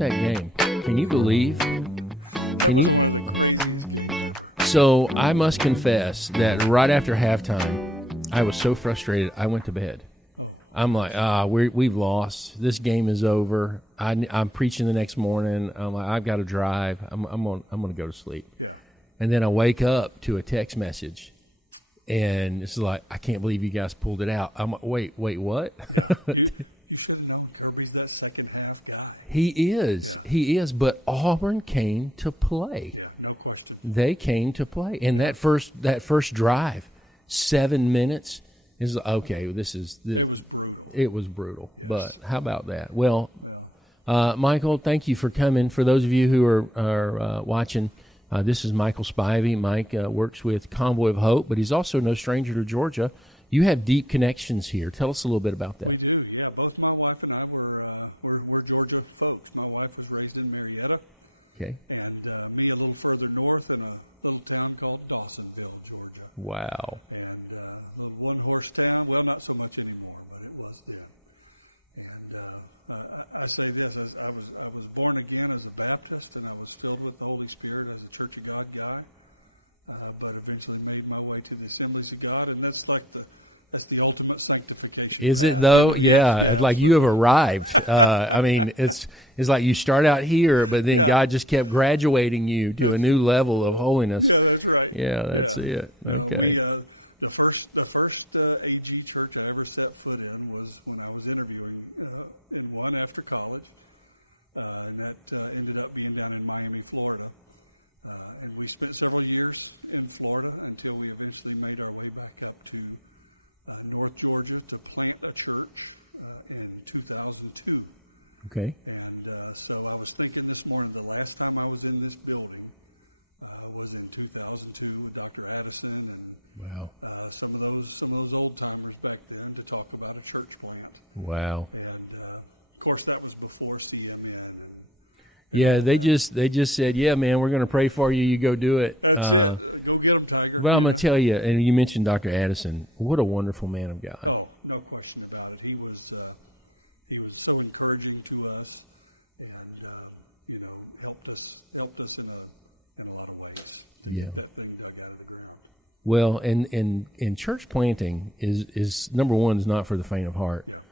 that game? Can you believe? That was one of the craziest games ever. So I must confess that right after halftime, I was so frustrated, I went to bed. Oh, I'm like, we've lost. This game is over. I'm preaching the next morning. I'm like, I've got to drive. I'm going to go to sleep. yeah. And then I wake up to a text message, and it's like, I can't believe you guys pulled it out. I'm like, wait, what? Yeah. You should have known Kirby's that second half guy. He is. Yeah. He is. But Auburn came to play. Yeah, no question. They came to play. And that first drive, 7 minutes, is okay. It was brutal. It was brutal. Yes. But how about that? Well, Michael, thank you for coming. For those of you who are watching, this is Michael Spivey. Mike works with Convoy of Hope, but he's also no stranger to Georgia. You have deep connections here. Tell us a little bit about that. We do, yeah. Both my wife and I we're Georgia folks. My wife was raised in Marietta, okay, and me a little further north in a little town called Dawsonville, Georgia. Wow. And a little one-horse town. Well, not so much anymore, but it was then. And I say this: as I was born again as a Baptist, and I was filled with the Holy Spirit as a Church of God guy. But eventually made my way to the Assemblies of God, and that's the ultimate sanctification. Is path, it though? You know? Yeah, like you have arrived. I mean, it's like you start out here, but then God just kept graduating you to a new level of holiness. Yeah, that's right. Yeah, that's it. No, okay. we the first AG church I ever set foot in was when I was interviewing in one after college, and that ended up being down in Miami, Florida. And we spent several years in Florida until we eventually made our way back up to North Georgia to plant a church in 2002. Okay. And so I was thinking this morning, the last time I was in this building was in 2002 with Dr. Addison and some of those old timers back then to talk about a church plant. Wow. And of course that was before CMN and they just said, yeah, man, we're going to pray for you. You go do it. That's it. Go get them, Tiger. But I'm going to tell you, and you mentioned Dr. Addison. What a wonderful man of God. Oh, no question about it. He was so encouraging to us, and helped us in a lot of ways to get that thing dug out of the ground. Well, and church planting is number one, is not for the faint of heart. Yeah.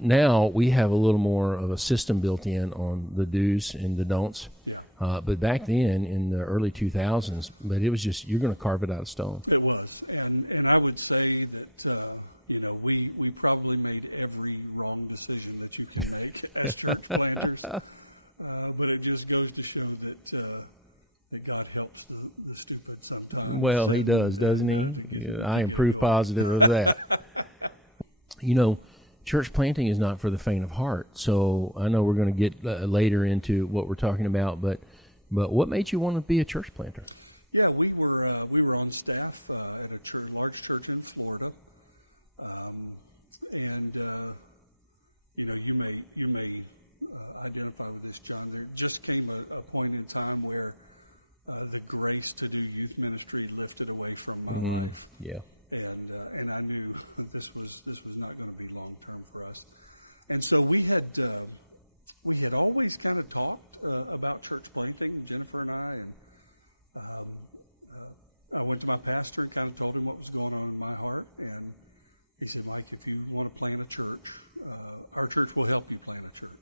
Now we have a little more of a system built in on the do's and the don'ts. Yeah. But back then in the early 2000s, but it was just, you're going to carve it out of stone. It was. And I would say that, we probably made every wrong decision that you can make as church planters. But it just goes to show that God helps the stupid sometimes. Well, he does, doesn't he? I am proof positive of that. Church planting is not for the faint of heart. So I know we're going to get later into what we're talking about, but what made you want to be a church planter? Yeah, we were on staff at a large church in Florida, and you may identify with this, John. There just came a point in time where the grace to do youth ministry lifted away from my life. Yeah. And I knew this was not going to be long term for us, and so we had always kind of talked about church planting, Jennifer and I, and I went to my pastor and kind of told him what was going on in my heart, and he said, Mike, if you want to plant a church, our church will help you plant a church.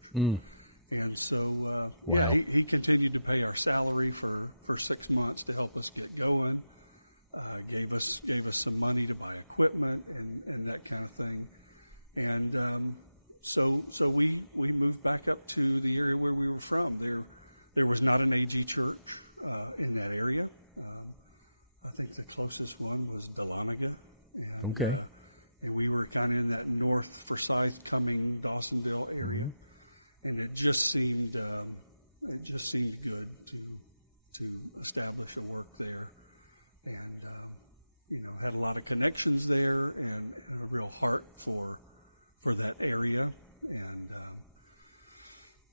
And so he continued to pay our salary for 6 months to help us get going. Gave us some money to buy equipment and that kind of thing, and so we moved back up to the area where we were from. There was not an AG church in that area. I think the closest one was Dahlonega, and we were kind of in that North Forsyth, coming Dawsonville area, and it just seemed good to establish a work there. And, had a lot of connections there and a real heart for that area. And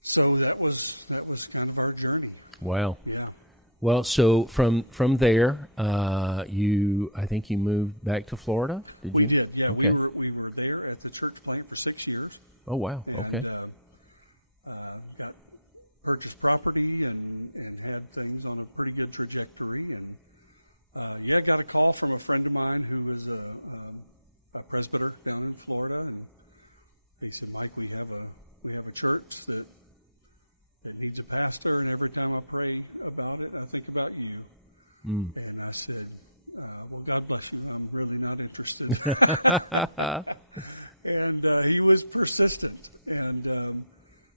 so that was kind of our journey. Wow. Yeah. Well, so from there, I think you moved back to Florida? We did, yeah. Okay. We were there at the church plant for 6 years. Oh, wow. And got purchased property and had things on a pretty good trajectory. And got a call from a friend of mine who was a presbyter down in Florida, and he said, "Mike, we have a church that needs a pastor, and every time I pray about it, I think about you." And I said, "Well, God bless you. I'm really not interested." And he was persistent, and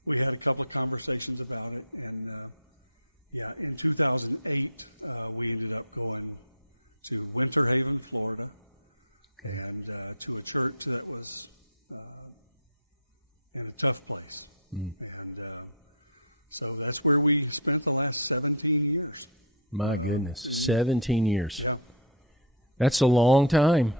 we had a couple of conversations about it. And in 2008, we ended up going to Winter Haven, Florida, and to a church that was in a tough place. And so that's where we spent the last 17 years. My goodness, 17 years. Yeah. That's a long time.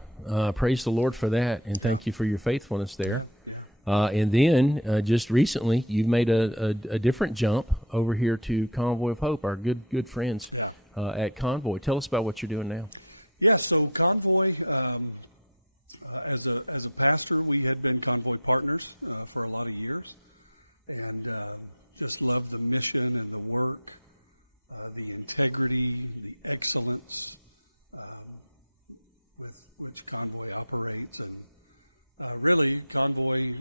Praise the Lord for that, and thank you for your faithfulness there. Yeah. And then just recently, you've made a different jump over here to Convoy of Hope, our good friends at Convoy. Tell us about what you're doing now. Yeah, so Convoy, as a pastor, we had been Convoy partners for a lot of years, and just loved the mission and the work, the integrity, the excellence with which Convoy operates. And really, Convoy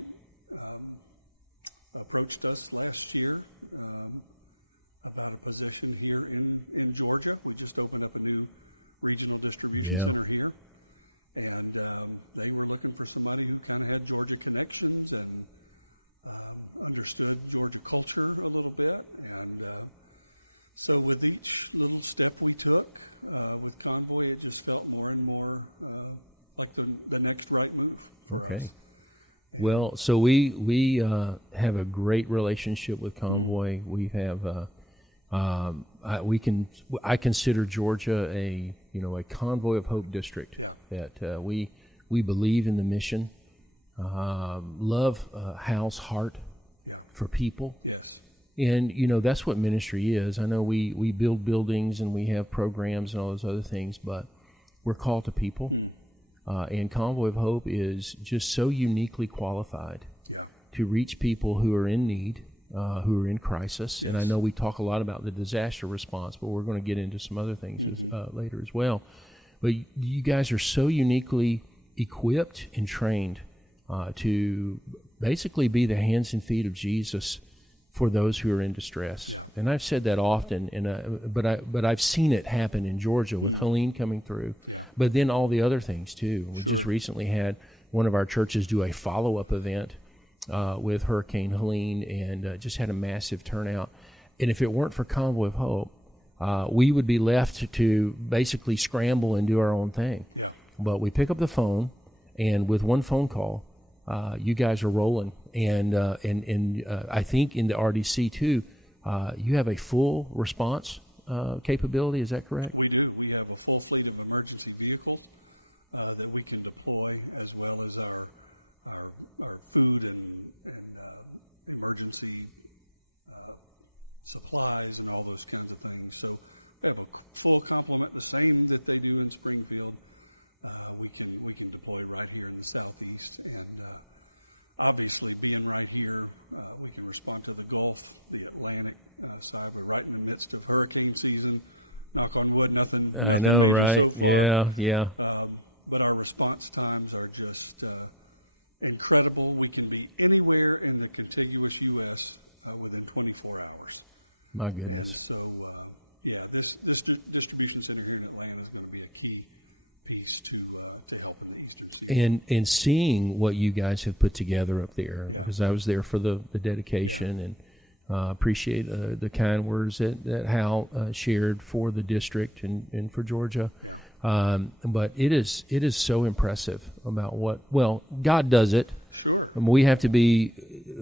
approached us last year about a position here in Georgia. We just opened up a new regional distribution center here, and they were looking for somebody who kind of had Georgia connections and understood Georgia culture a little bit. And so with each little step we took with Convoy, it just felt more and more like the next right move for us. And well, so we have a great relationship with Convoy. We have I consider Georgia a Convoy of Hope district. Yeah. That we believe in the mission, love, house, heart. Yeah. For people. Yes. And, that's what ministry is. I know we build buildings and we have programs and all those other things, but we're called to people. And Convoy of Hope is just so uniquely qualified to reach people who are in need, who are in crisis. Yes. And I know we talk a lot about the disaster response, but we're going to get into some other things later as well. But you guys are so uniquely equipped and trained to basically be the hands and feet of Jesus for those who are in distress. Yeah. And I've said that often, but I've seen it happen in Georgia with Helene coming through. Yeah. But then all the other things too. We Sure. just recently had one of our churches do a follow-up event with Hurricane Helene, and just had a massive turnout. And if it weren't for Convoy of Hope, we would be left to basically scramble and do our own thing. Yeah. But we pick up the phone, and with one phone call, you guys are rolling, and I think in the RDC too, you have a full response capability. Is that correct? We do. We have a full fleet of emergency vehicles that we can deploy, as well as our food and emergency supplies and all those kinds of things. So we have a full complement, the same that they do in Springfield. We can deploy right here in the Southeast, and obviously being right here, we can respond to the Gulf, the Atlantic side. We're right in the midst of hurricane season. Knock on wood, nothing major right? so far. Yeah. But our response times are just incredible. We can be anywhere in the contiguous U.S. Within 24 hours. My goodness. And so, this distribution center here in Atlanta is going to be a key piece to help in the Eastern Seaboard. And seeing what you guys have put together up there, because I was there for the dedication, and appreciate the kind words that Hal shared for the district and for Georgia. Yeah. But it is so impressive about God does it. Sure. We have to be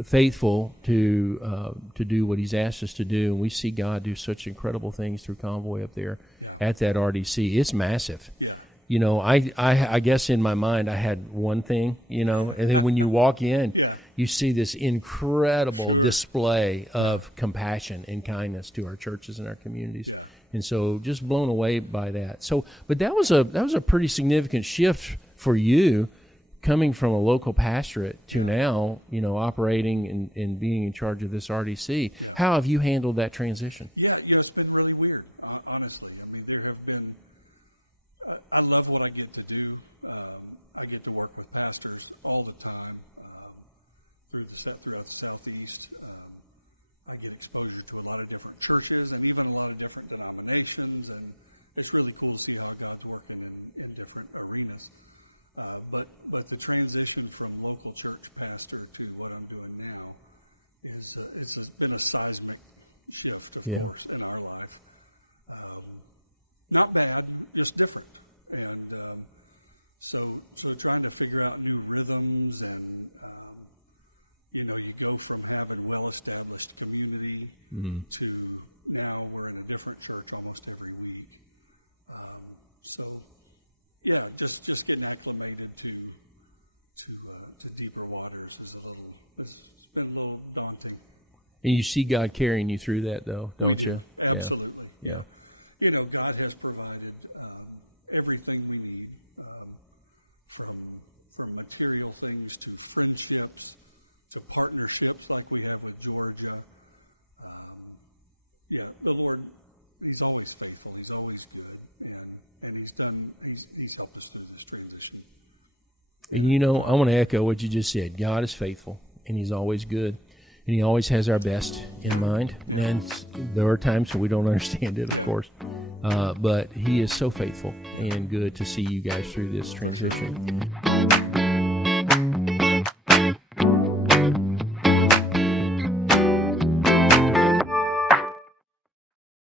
faithful to do what He's asked us to do, and we see God do such incredible things through Convoy up there at that RDC. It's massive. Yeah. I guess in my mind I had one thing, and then when you walk in, you see this incredible display of compassion and kindness to our churches and our communities. Yeah. And so just blown away by that. So, but that was a pretty significant shift for you, coming from a local pastorate to Yeah. now, operating and being in charge of this RDC. Yeah. How have you handled that transition? Yeah, it's been really weird, honestly. I mean, there have been. I love what I get to do. I get to work with pastors all the time throughout the Southeast. I get exposure to a lot of different churches and even a lot of different denominations, and it's really cool to see how God's working in different arenas. But the transition from local church pastor to what I'm doing now is been a seismic shift, of course, in our life. Not bad, just different. And so trying to figure out new rhythms and, you go from having well-established community to now we're in a different church almost every week. Just getting acclimated to deeper waters it's been a little daunting. And you see God carrying you through that, though, don't We you? do, absolutely, yeah. God has provided everything we need, from material things to friendships to partnerships like we have with Georgia. The Lord, He's always faithful. He's always good, and He's helped us through this transition. And I want to echo what you just said. God is faithful, and He's always good. And He always has our best in mind. Yeah. And there are times when we don't understand it, of course. But He is so faithful and good to see you guys through this transition. For sure.